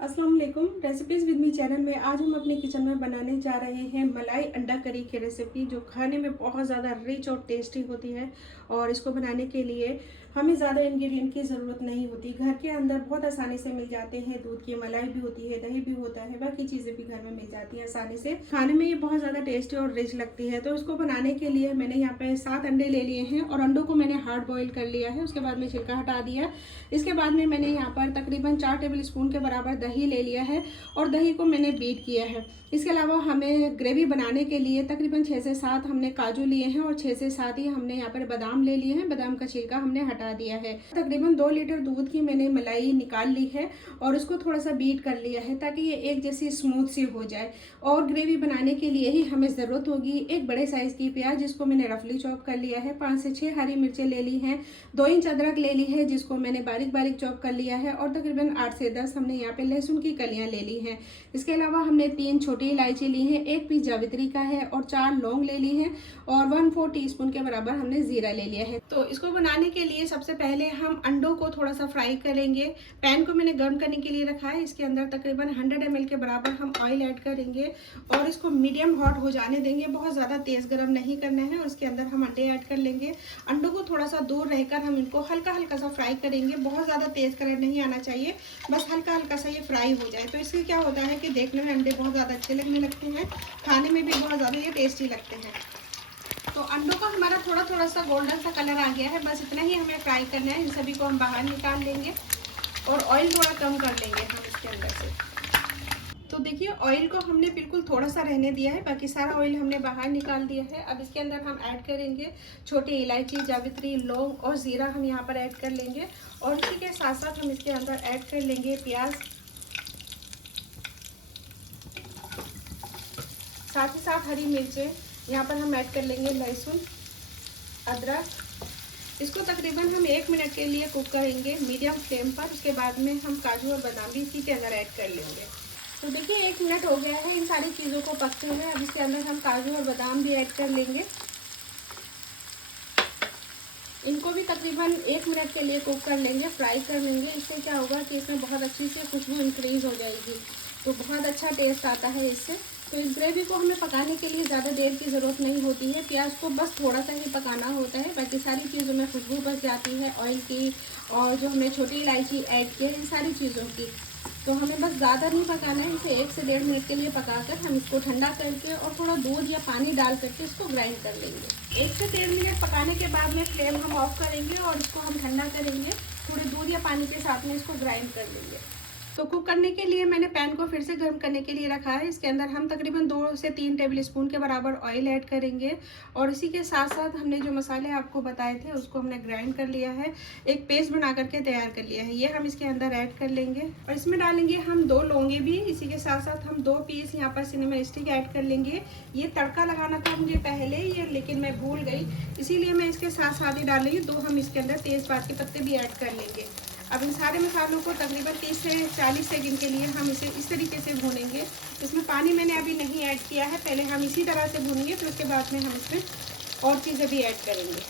अस्सलाम वालेकुम। Recipes with me channel में आज हम अपने किचन में बनाने जा रहे हैं मलाई अंडा करी की रेसिपी, जो खाने में बहुत ज़्यादा रिच और टेस्टी होती है। और इसको बनाने के लिए हमें ज़्यादा इंग्रेडिएंट की ज़रूरत नहीं होती, घर के अंदर बहुत आसानी से मिल जाते हैं। दूध की मलाई भी होती है, दही भी होता है, बाकी चीज़ें भी घर में मिल जाती हैं आसानी से। खाने में ये बहुत ज़्यादा टेस्टी और रिच लगती है। तो इसको बनाने के लिए मैंने यहाँ पे 7 अंडे ले लिए हैं और अंडों को मैंने हार्ड बॉईल कर लिया है। उसके बाद में छिलका हटा दिया। इसके बाद में मैंने यहाँ पर तकरीबन 4 टेबल स्पून के बराबर दही ले लिया है और दही को मैंने बीट किया है। इसके अलावा हमें ग्रेवी बनाने के लिए तकरीबन 6 से 7 हमने काजू लिए हैं और 6 से 7 ही हमने यहाँ पर बादाम ले लिए हैं। बादाम का छिलका हमने हटा दिया है। तकरीबन 2 लीटर दूध की मैंने मलाई निकाल ली है और इसको थोड़ा सा बीट कर लिया है ताकि ये एक जैसी स्मूथ सी हो जाए। और ग्रेवी बनाने के लिए ही हमें ज़रूरत होगी एक बड़े साइज़ की प्याज, जिसको मैंने रफली चॉप कर लिया है। 5 से 6 हरी मिर्चें ले ली हैं। 2 इंच अदरक ले ली है, जिसको मैंने बारीक बारीक चॉप कर लिया है। और तकरीबन 8 से 10 हमने यहाँ पे लहसुन की कलियाँ ले ली हैं। इसके अलावा हमने 3 छोटी इलायची ली हैं, 1 पीस जावित्री का है और 4 लौंग ले ली हैं और 1/4 टीस्पून के बराबर हमने जीरा ले लिया है। तो इसको बनाने के लिए सबसे पहले हम अंडों को थोड़ा सा फ्राई करेंगे। पैन को मैंने गर्म करने के लिए रखा है। इसके अंदर तकरीबन 100 ml के बराबर हम ऑयल ऐड करेंगे और इसको मीडियम हॉट हो जाने देंगे। बहुत ज़्यादा तेज़ गर्म नहीं करना है। और इसके अंदर हम अंडे ऐड कर लेंगे। अंडों को थोड़ा सा दूर रहकर हम इनको हल्का हल्का सा फ्राई करेंगे। बहुत ज़्यादा तेज़ कलर नहीं आना चाहिए, बस हल्का हल्का सा ये फ्राई हो जाए। तो इससे क्या होता है कि देखने में अंडे बहुत ज़्यादा अच्छे लगने लगते हैं, खाने में भी बहुत ज़्यादा ये टेस्टी लगते हैं। तो अंडों का हमारा थोड़ा थोड़ा सा गोल्डन सा कलर आ गया है, बस इतना ही हमें फ्राई करना है। इन सभी को हम बाहर निकाल लेंगे और ऑयल थोड़ा कम कर लेंगे हम इसके अंदर से। तो देखिए ऑयल को हमने बिल्कुल थोड़ा सा रहने दिया है, बाकी सारा ऑयल हमने बाहर निकाल दिया है। अब इसके अंदर हम ऐड करेंगे छोटी इलायची, जावित्री, लौंग और ज़ीरा हम यहाँ पर ऐड कर लेंगे। और इसी के साथ साथ हम इसके अंदर ऐड कर लेंगे प्याज, साथ ही साथ हरी मिर्चें। यहाँ पर हम ऐड कर लेंगे लहसुन, अदरक। इसको तकरीबन हम 1 मिनट के लिए कुक करेंगे मीडियम फ्लेम पर। उसके बाद में हम काजू और बादाम भी इसी के अंदर ऐड कर लेंगे। तो देखिए 1 मिनट हो गया है इन सारी चीज़ों को पकते हुए। अब इसके अंदर हम काजू और बादाम भी ऐड कर लेंगे। इनको भी तकरीबन 1 मिनट के लिए कुक कर लेंगे, फ्राई कर लेंगे। इससे क्या होगा कि इसमें बहुत अच्छी सी खुशबू इंक्रीज़ हो जाएगी, तो बहुत अच्छा टेस्ट आता है इससे। तो इस ग्रेवी को हमें पकाने के लिए ज़्यादा देर की ज़रूरत नहीं होती है। प्याज को बस थोड़ा सा ही पकाना होता है, बाकी सारी चीज़ों में खुशबू बस जाती है ऑयल की और जो हमने छोटी इलायची ऐड की है, इन सारी चीज़ों की। तो हमें बस ज़्यादा नहीं पकाना है। इसे 1 से 1.5 मिनट के लिए पकाकर हम इसको ठंडा करके और थोड़ा दूध या पानी डाल करके इसको ग्राइंड कर लेंगे। 1 से 1.5 मिनट पकाने के बाद में फ्लेम हम ऑफ करेंगे और इसको हम ठंडा करेंगे। थोड़े दूध या पानी के साथ में इसको ग्राइंड कर लेंगे। तो कुक करने के लिए मैंने पैन को फिर से गर्म करने के लिए रखा है। इसके अंदर हम तकरीबन 2 से 3 टेबल स्पून के बराबर ऑयल ऐड करेंगे और इसी के साथ साथ हमने जो मसाले आपको बताए थे उसको हमने ग्राइंड कर लिया है, एक पेस्ट बना करके तैयार कर लिया है। ये हम इसके अंदर ऐड कर लेंगे और इसमें डालेंगे हम 2 लौंगे भी। इसी के साथ साथ हम 2 पीस यहाँ पर सिनेमा स्टिक ऐड कर लेंगे। ये तड़का लगाना था मुझे पहले ये, लेकिन मैं भूल गई, इसीलिए मैं इसके साथ साथ ही डालेंगे। 2 हम इसके अंदर तेज़पात के पत्ते भी ऐड कर लेंगे। अब इन सारे मसालों को तकरीबन 30 से 40 सेकंड के लिए हम इसे इस तरीके से भूनेंगे। इसमें पानी मैंने अभी नहीं ऐड किया है, पहले हम इसी तरह से भूनेंगे, फिर उसके बाद में हम इसमें और चीज़ें भी ऐड करेंगे।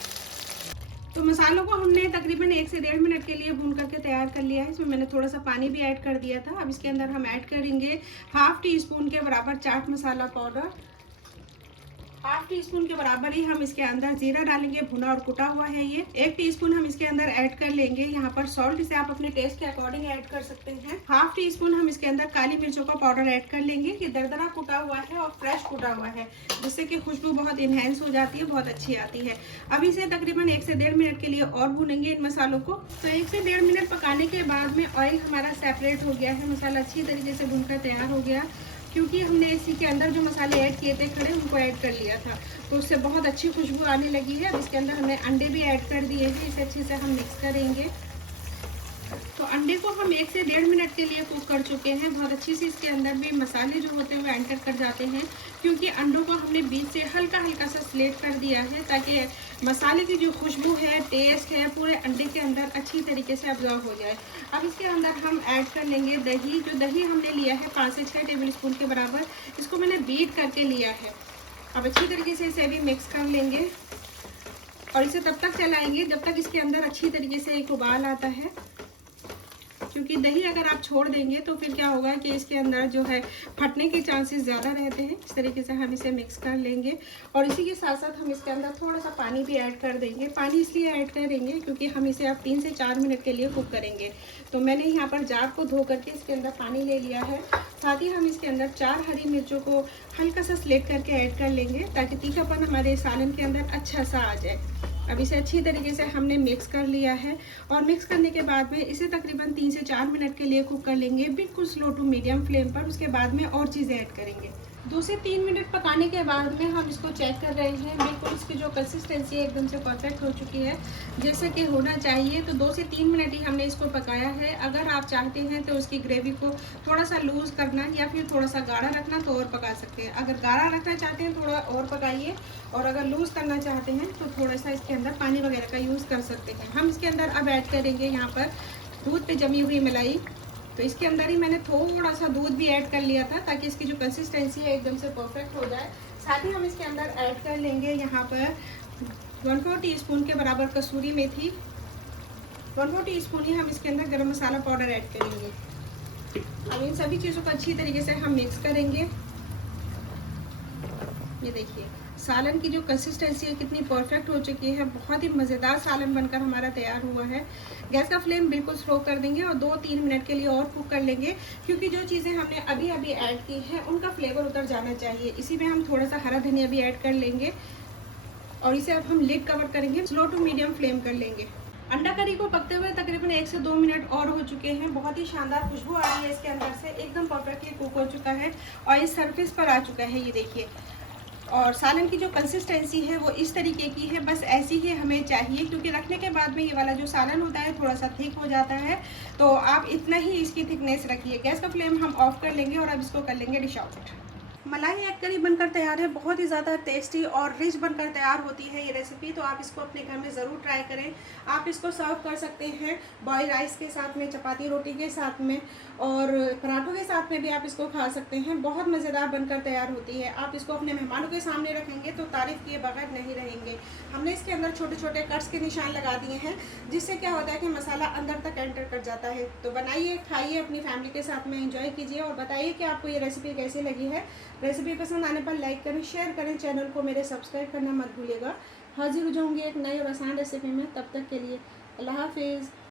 तो मसालों को हमने तकरीबन 1 से 1.5 मिनट के लिए भून करके तैयार कर लिया है। इसमें मैंने थोड़ा सा पानी भी ऐड कर दिया था। अब इसके अंदर हम ऐड करेंगे 1/2 टीस्पून के बराबर चाट मसाला पाउडर। 1/2 टीस्पून के बराबर ही हम इसके अंदर जीरा डालेंगे, भुना और कुटा हुआ है ये। 1 टीस्पून हम इसके अंदर ऐड कर लेंगे यहाँ पर सॉल्ट, इसे आप अपने टेस्ट के अकॉर्डिंग ऐड कर सकते हैं। 1/2 टीस्पून हम इसके अंदर काली मिर्चों का पाउडर ऐड कर लेंगे। ये दरदरा कुटा हुआ है और फ्रेश कुटा हुआ है, जिससे कि खुशबू बहुत इनहेंस हो जाती है, बहुत अच्छी आती है। अब इसे तकरीबन 1 से 1.5 मिनट के लिए और भूनेंगे इन मसालों को। तो 1 से 1.5 मिनट पकाने के बाद में ऑयल हमारा सेपरेट हो गया है, मसाला अच्छी तरीके से भूनकर तैयार हो गया, क्योंकि हमने इसी के अंदर जो मसाले ऐड किए थे खड़े, उनको ऐड कर लिया था, तो उससे बहुत अच्छी खुशबू आने लगी है। अब इसके अंदर हमने अंडे भी ऐड कर दिए हैं, इसे अच्छे से हम मिक्स करेंगे। तो अंडे को हम 1 से 1.5 मिनट के लिए कुक कर चुके हैं। बहुत अच्छी सी इसके अंदर भी मसाले जो होते हैं वो एंटर कर जाते हैं, क्योंकि अंडों को हमने बीच से हल्का हल्का सा स्लेट कर दिया है, ताकि मसाले की जो खुशबू है, टेस्ट है, पूरे अंडे के अंदर अच्छी तरीके से अब्जॉर्व हो जाए। अब इसके अंदर हम ऐड कर लेंगे दही। जो दही हमने लिया है 5 से 6 टेबल स्पून के बराबर, इसको मैंने बीट करके लिया है। अब अच्छी तरीके से इसे भी मिक्स कर लेंगे और इसे तब तक चलाएंगे जब तक इसके अंदर अच्छी तरीके से एक उबाल आता है। क्योंकि दही अगर आप छोड़ देंगे तो फिर क्या होगा कि इसके अंदर जो है फटने के चांसेस ज़्यादा रहते हैं। इस तरीके से हम इसे मिक्स कर लेंगे और इसी के साथ साथ हम इसके अंदर थोड़ा सा पानी भी ऐड कर देंगे। पानी इसलिए ऐड करेंगे क्योंकि हम इसे अब 3 से 4 मिनट के लिए कुक करेंगे। तो मैंने यहाँ पर जार को धो करके इसके अंदर पानी ले लिया है। साथ ही हम इसके अंदर 4 हरी मिर्चों को हल्का सा स्लेट करके ऐड कर लेंगे ताकि तीखापन हमारे सालन के अंदर अच्छा सा आ जाए। अब इसे अच्छी तरीके से हमने मिक्स कर लिया है और मिक्स करने के बाद में इसे तकरीबन 3 से 4 मिनट के लिए कुक कर लेंगे, बिल्कुल स्लो टू मीडियम फ्लेम पर। उसके बाद में और चीज़ें ऐड करेंगे। 2 से 3 मिनट पकाने के बाद में हम इसको चेक कर रहे हैं। बिल्कुल इसकी जो कंसिस्टेंसी है एकदम से परफेक्ट हो चुकी है, जैसे कि होना चाहिए। तो 2 से 3 मिनट ही हमने इसको पकाया है। अगर आप चाहते हैं तो उसकी ग्रेवी को थोड़ा सा लूज़ करना या फिर थोड़ा सा गाढ़ा रखना तो और पका सकते हैं। अगर गाढ़ा रखना चाहते हैं थोड़ा और पकाइए, और अगर लूज़ करना चाहते हैं तो थोड़ा सा इसके अंदर पानी वगैरह का यूज़ कर सकते हैं। हम इसके अंदर अब ऐड करेंगे यहाँ पर दूध पे जमी हुई मलाई। तो इसके अंदर ही मैंने थोड़ा सा दूध भी ऐड कर लिया था ताकि इसकी जो कंसिस्टेंसी है एकदम से परफेक्ट हो जाए। साथ ही हम इसके अंदर ऐड कर लेंगे यहाँ पर 1/4 टीस्पून के बराबर कसूरी मेथी। 1/4 टीस्पून ही हम इसके अंदर गरम मसाला पाउडर ऐड करेंगे। अब इन सभी चीज़ों को अच्छी तरीके से हम मिक्स करेंगे। ये देखिए सालन की जो कंसिस्टेंसी है कितनी परफेक्ट हो चुकी है। बहुत ही मज़ेदार सालन बनकर हमारा तैयार हुआ है। गैस का फ्लेम बिल्कुल स्लो कर देंगे और 2-3 मिनट के लिए और कुक कर लेंगे, क्योंकि जो चीज़ें हमने अभी अभी ऐड की हैं उनका फ्लेवर उतर जाना चाहिए। इसी में हम थोड़ा सा हरा धनिया भी ऐड कर लेंगे और इसे अब हम लिड कवर करेंगे, स्लो टू मीडियम फ्लेम कर लेंगे। अंडा करी को पकते हुए तकरीबन 1 से 2 मिनट और हो चुके हैं। बहुत ही शानदार खुशबू आ रही है इसके अंदर से, एकदम परफेक्टली कुक हो चुका है और इस सरफेस पर आ चुका है। ये देखिए, और सालन की जो कंसिस्टेंसी है वो इस तरीके की है, बस ऐसी ही हमें चाहिए, क्योंकि रखने के बाद में ये वाला जो सालन होता है थोड़ा सा थिक हो जाता है। तो आप इतना ही इसकी थिकनेस रखिए। गैस का फ्लेम हम ऑफ कर लेंगे और अब इसको कर लेंगे डिश आउट। मलाई एग करी बनकर तैयार है। बहुत ही ज़्यादा टेस्टी और रिच बनकर तैयार होती है ये रेसिपी। तो आप इसको अपने घर में ज़रूर ट्राई करें। आप इसको सर्व कर सकते हैं बॉयल राइस के साथ में, चपाती रोटी के साथ में और पराठों के साथ में भी आप इसको खा सकते हैं। बहुत मज़ेदार बनकर तैयार होती है। आप इसको अपने मेहमानों के सामने रखेंगे तो तारीफ़ किए बगैर नहीं रहेंगे। हमने इसके अंदर छोटे छोटे कट्स के निशान लगा दिए हैं, जिससे क्या होता है कि मसाला अंदर तक एंटर कर जाता है। तो बनाइए, खाइए, अपनी फैमिली के साथ में एंजॉय कीजिए और बताइए कि आपको ये रेसिपी कैसी लगी है। रेसिपी पसंद आने पर लाइक करें, शेयर करें, चैनल को मेरे सब्सक्राइब करना मत भूलिएगा। हाजिर हो जाऊंगी एक नई और आसान रेसिपी में। तब तक के लिए अल्लाह हाफिज़।